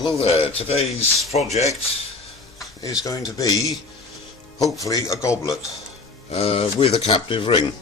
Hello there, today's project is going to be hopefully a goblet with a captive ring.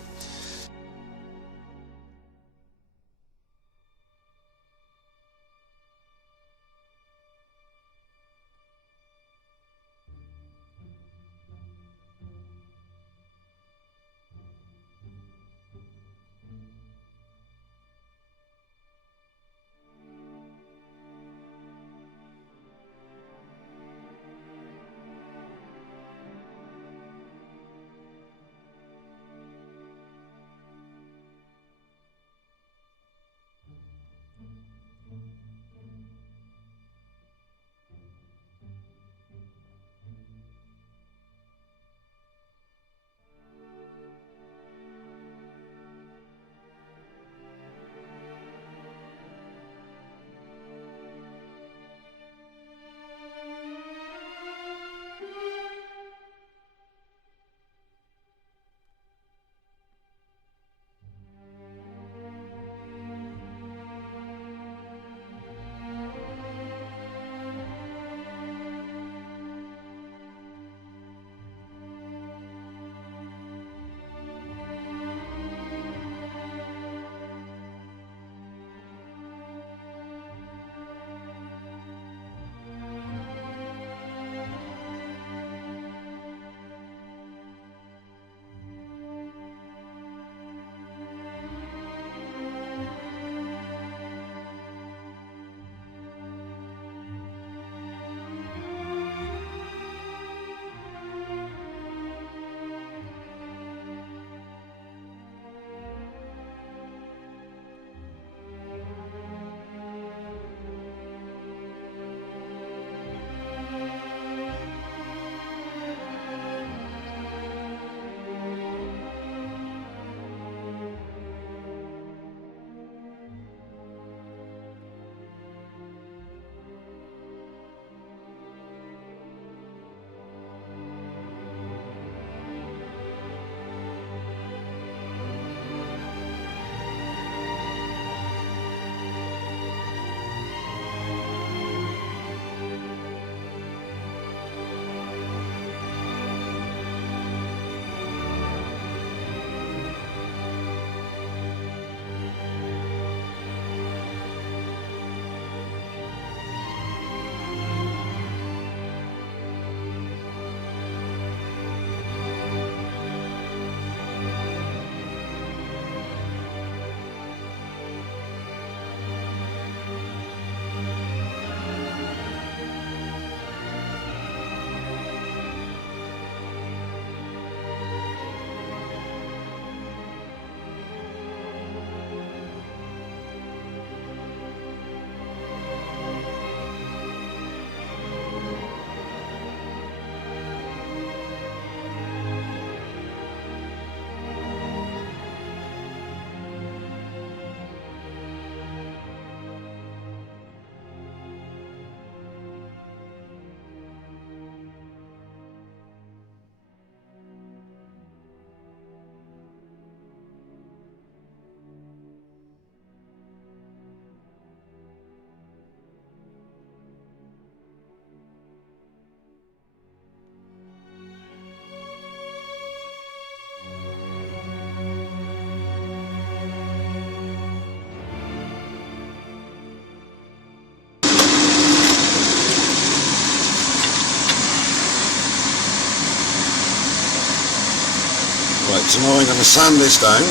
Right, so now I'm going to sand this down.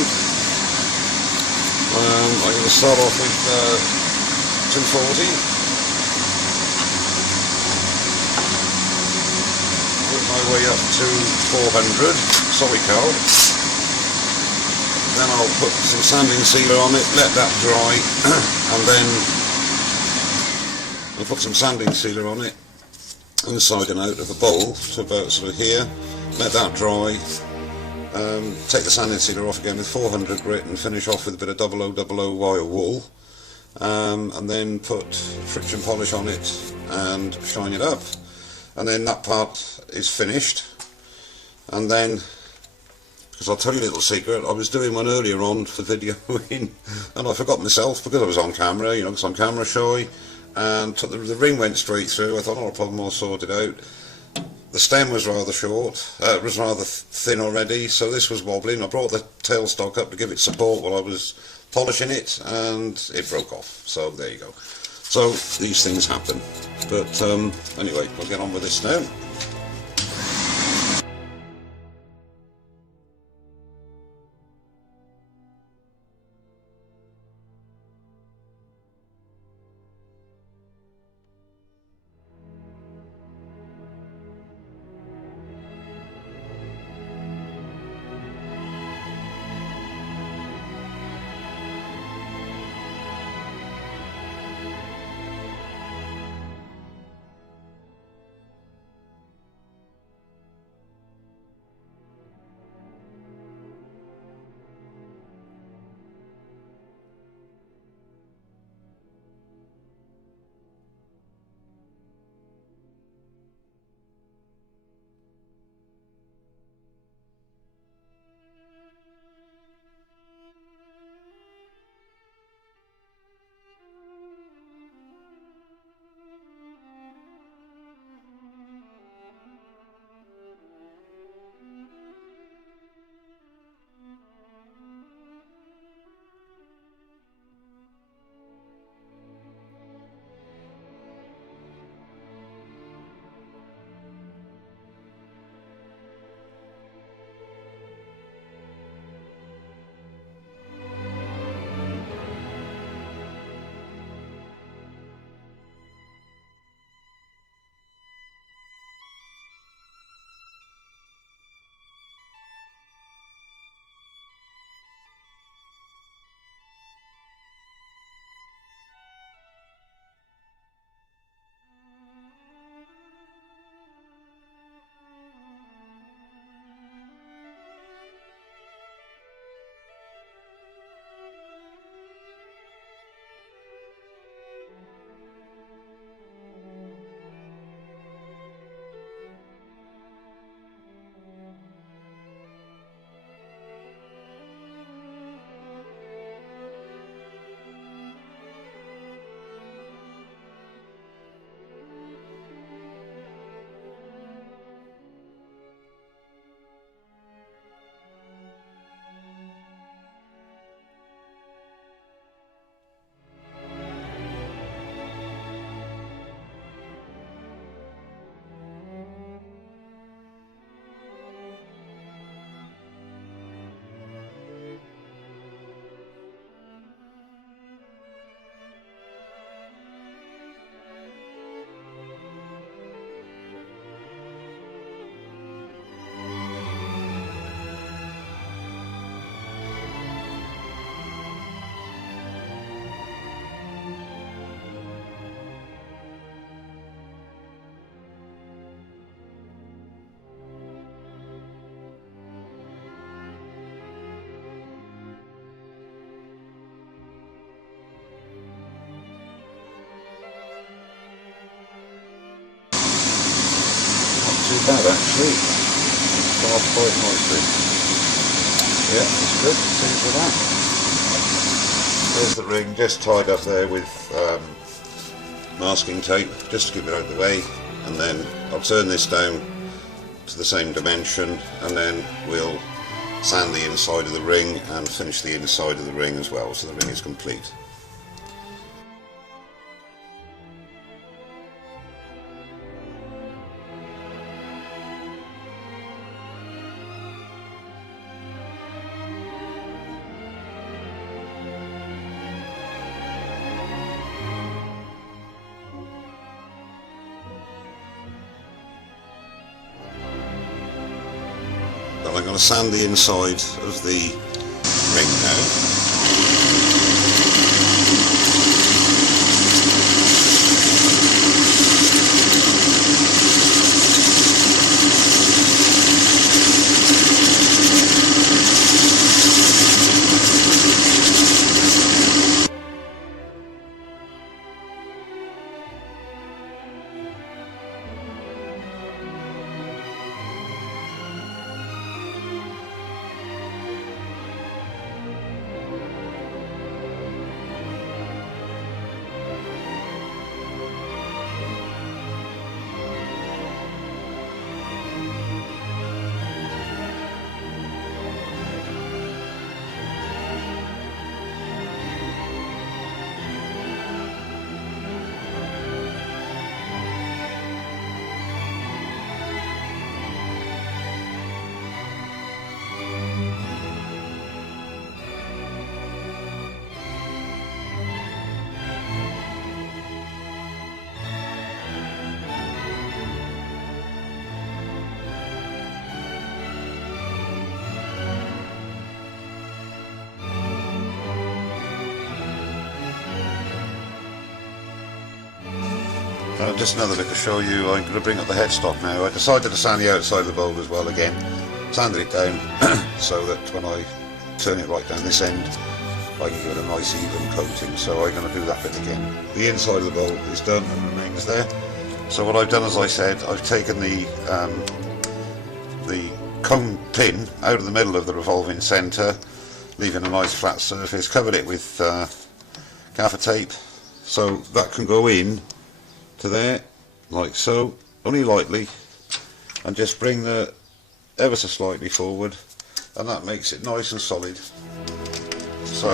I'm going to start off with 240. Work my way up to 400, sorry Carl. Then I'll put some sanding sealer on it, let that dry, and then I'll put some sanding sealer on it, inside and out of the bowl, to about sort of here, let that dry. Take the sanding sealer off again with 400 grit and finish off with a bit of 0000 wire wool, and then put friction polish on it and shine it up, and then that part is finished. And then, because I'll tell you a little secret, I was doing one earlier on for videoing and I forgot myself because I was on camera, you know, because I'm camera shy, and the ring went straight through. I thought, not a problem, I'll sort it out. The stem was rather short, it was rather thin already, so this was wobbling. I brought the tailstock up to give it support while I was polishing it, and it broke off. So there you go. So these things happen. But anyway, we'll get on with this now. Too bad actually. It's quite nicely. Yeah, it's good. Pleased with that. There's the ring, just tied up there with masking tape, just to keep it out of the way. And then I'll turn this down to the same dimension, and then we'll sand the inside of the ring and finish the inside of the ring as well, so the ring is complete. I'm going to sand the inside of the ring now. Just another bit to show you. I'm going to bring up the headstock now. I decided to sand the outside of the bowl as well again. Sanded it down so that when I turn it right down this end I can give it a nice even coating, so I'm going to do that bit again. The inside of the bowl is done and remains there. So what I've done, as I said, I've taken the cone pin out of the middle of the revolving centre, leaving a nice flat surface, covered it with gaffer tape so that can go in to there like so, only lightly, and just bring the ever so slightly forward, and that makes it nice and solid. So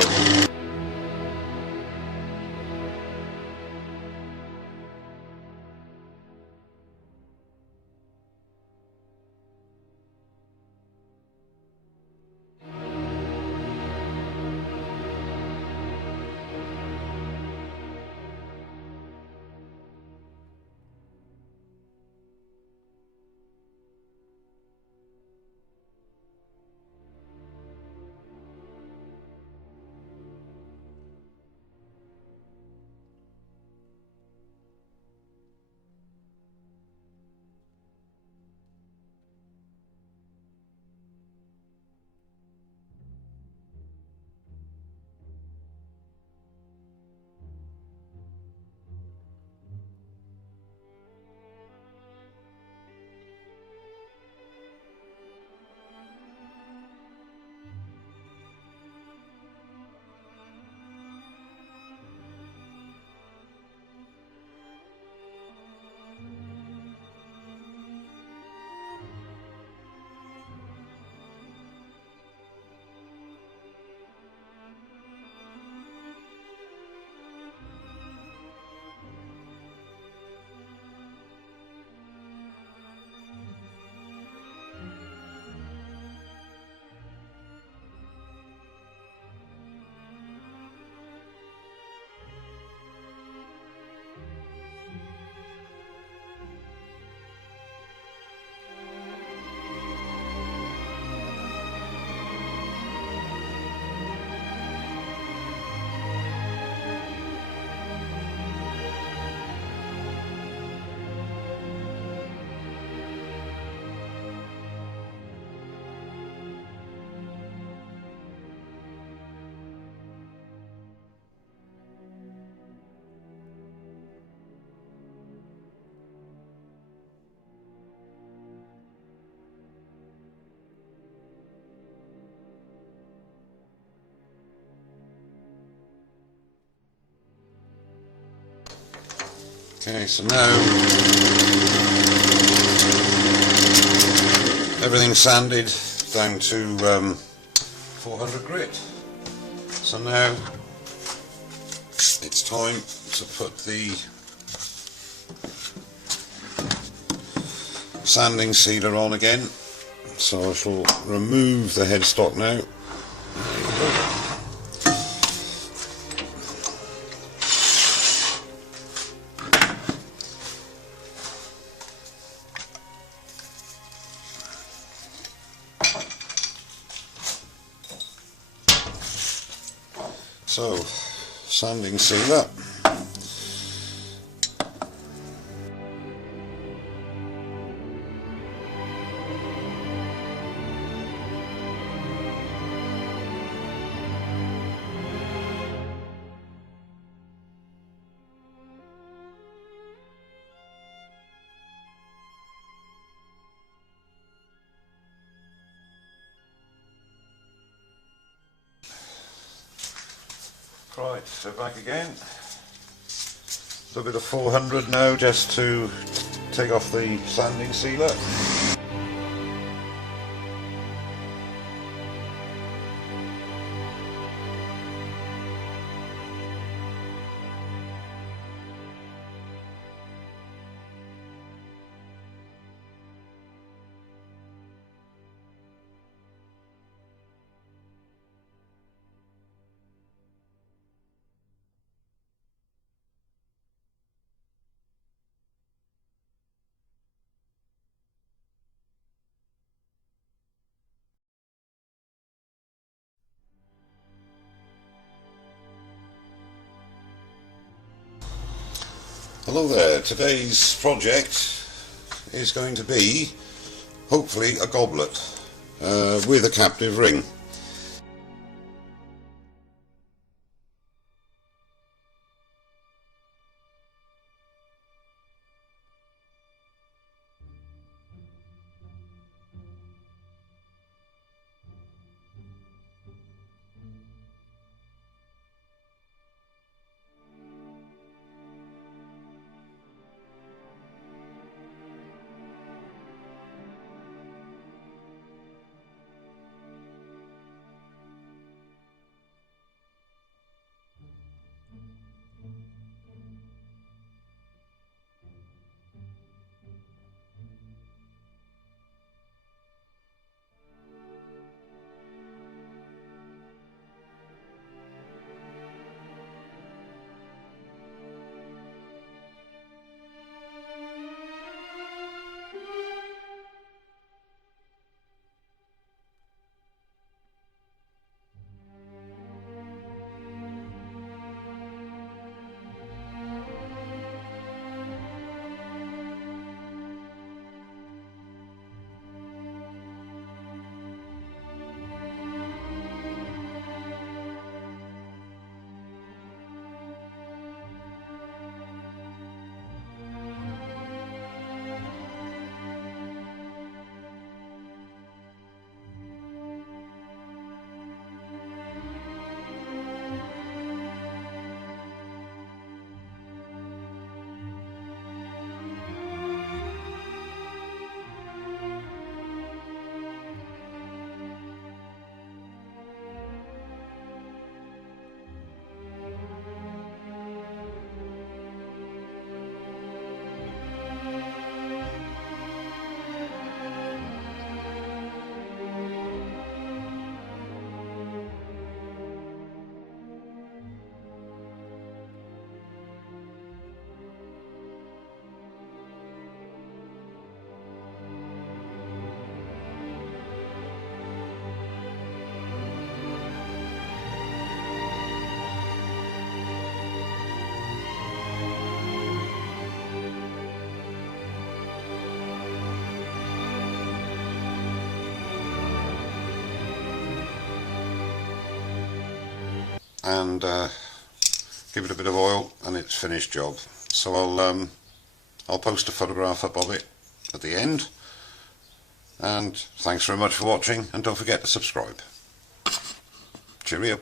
okay, so now everything's sanded down to 400 grit. So now it's time to put the sanding sealer on again. So I shall remove the headstock now. So, sanding sealer. Right, so back again. A little bit of 400 now just to take off the sanding sealer. Hello there, today's project is going to be hopefully a goblet with a captive ring. And give it a bit of oil and it's finished job. So I'll post a photograph up of it at the end, and thanks very much for watching, and don't forget to subscribe. Cheerio.